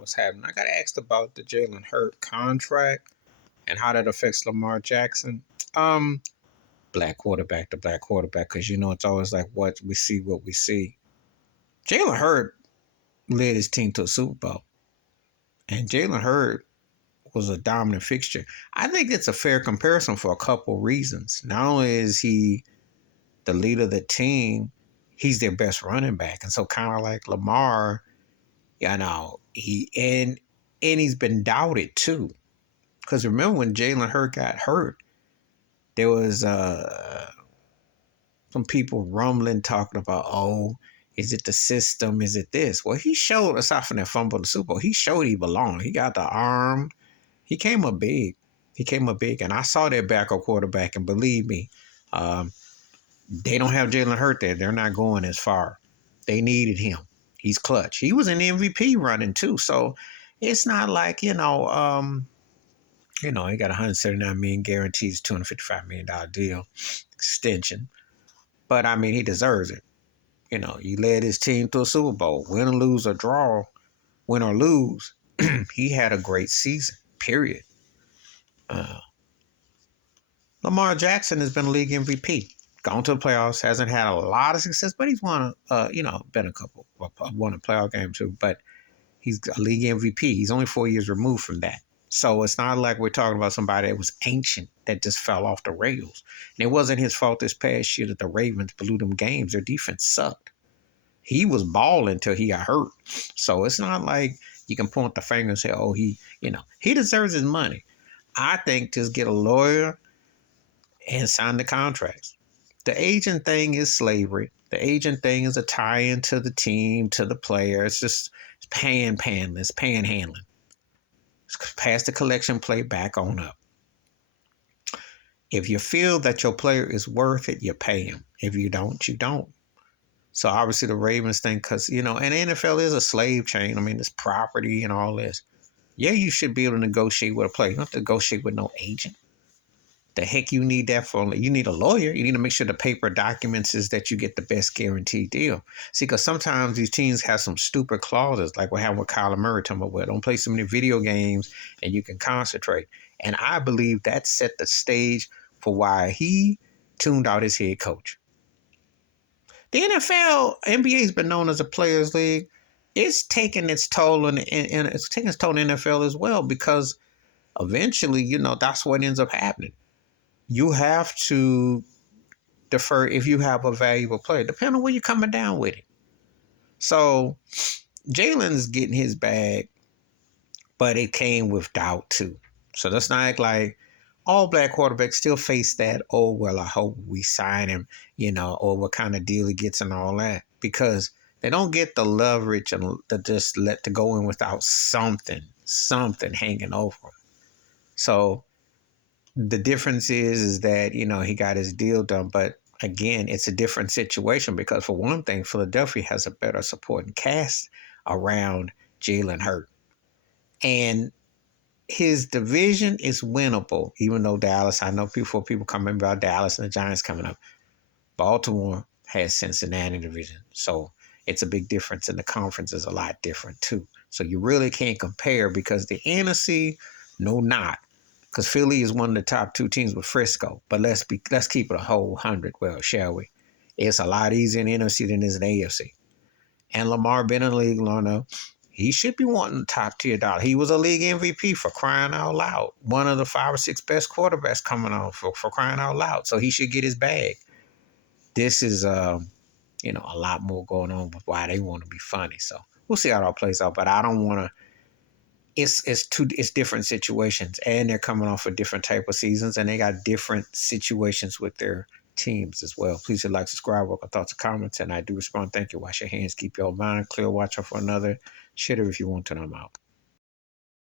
what's happening. I got asked about the Jalen Hurt contract and how that affects Lamar Jackson. Um, Black quarterback to black quarterback, because it's always like what we see. Jalen Hurt led his team to a Super Bowl, and Jalen Hurt was a dominant fixture. I think it's a fair comparison for a couple reasons. Not only is he the leader of the team, he's their best running back, and so kind of like Lamar, and he's been doubted too. Because remember when Jalen Hurt got hurt, there was some people rumbling talking about, oh, is it the system? Is it this? Well, he showed, aside from that fumble in the Super Bowl, he showed he belonged. He got the arm. He came up big. And I saw that backup quarterback, and believe me, they don't have Jalen Hurt there. They're not going as far. They needed him. He's clutch. He was in the MVP running too, so it's not like he got $179 million guarantees, $255 million deal extension. But I mean, he deserves it. He led his team to a Super Bowl, win or lose or draw, win or lose. He had a great season. Period. Lamar Jackson has been a league MVP. Gone to the playoffs, hasn't had a lot of success, but he's won won a playoff game too. But he's a league MVP. He's only 4 years removed from that. So it's not like we're talking about somebody that was ancient that just fell off the rails. And it wasn't his fault this past year that the Ravens blew them games. Their defense sucked. He was balling until he got hurt. So it's not like you can point the finger and say, oh, he deserves his money. I think just get a lawyer and sign the contracts. The agent thing is slavery. The agent thing is a tie-in to the team, to the player. It's just panhandling. Pass the collection plate back on up. If you feel that your player is worth it, you pay him. If you don't, you don't. So obviously the Ravens think, because, and the NFL is a slave chain. I mean, it's property and all this. Yeah, you should be able to negotiate with a player. You don't have to negotiate with no agent. The heck you need that for? You need a lawyer. You need to make sure the paper documents is that you get the best guaranteed deal. See, because sometimes these teams have some stupid clauses, like what happened with Kyler Murray, talking about, well, don't play so many video games and you can concentrate. And I believe that set the stage for why he tuned out his head coach. The NBA has been known as a players' league. It's taking its toll on it's taking its toll on the NFL as well, because eventually, that's what ends up happening. You have to defer if you have a valuable player, depending on where you're coming down with it. So Jalen's getting his bag, but it came with doubt too. So let's not act like all black quarterbacks still face that, oh, well, I hope we sign him, or what kind of deal he gets and all that, because they don't get the leverage and to just let to go in without something hanging over them. So the difference is that, he got his deal done. But again, it's a different situation because, for one thing, Philadelphia has a better supporting cast around Jalen Hurt. And his division is winnable, even though Dallas, I know people coming about Dallas and the Giants coming up. Baltimore has Cincinnati division. So it's a big difference, and the conference is a lot different too. So you really can't compare, because the NFC, because Philly is one of the top two teams with Frisco. But let's keep it a whole 100, well, shall we? It's a lot easier in the NFC than it is in the AFC. And Lamar been in the league long enough. He should be wanting top tier dollar. He was a league MVP, for crying out loud. One of the 5 or 6 best quarterbacks coming on, for crying out loud. So he should get his bag. This is a lot more going on with why they want to be funny. So we'll see how it all plays out. But I don't want to. It's different situations, and they're coming off of different type of seasons, and they got different situations with their teams as well. Please hit like, subscribe, welcome thoughts and comments, and I do respond. Thank you. Wash your hands, keep your mind clear, watch out for another shitter if you want to, and I'm out.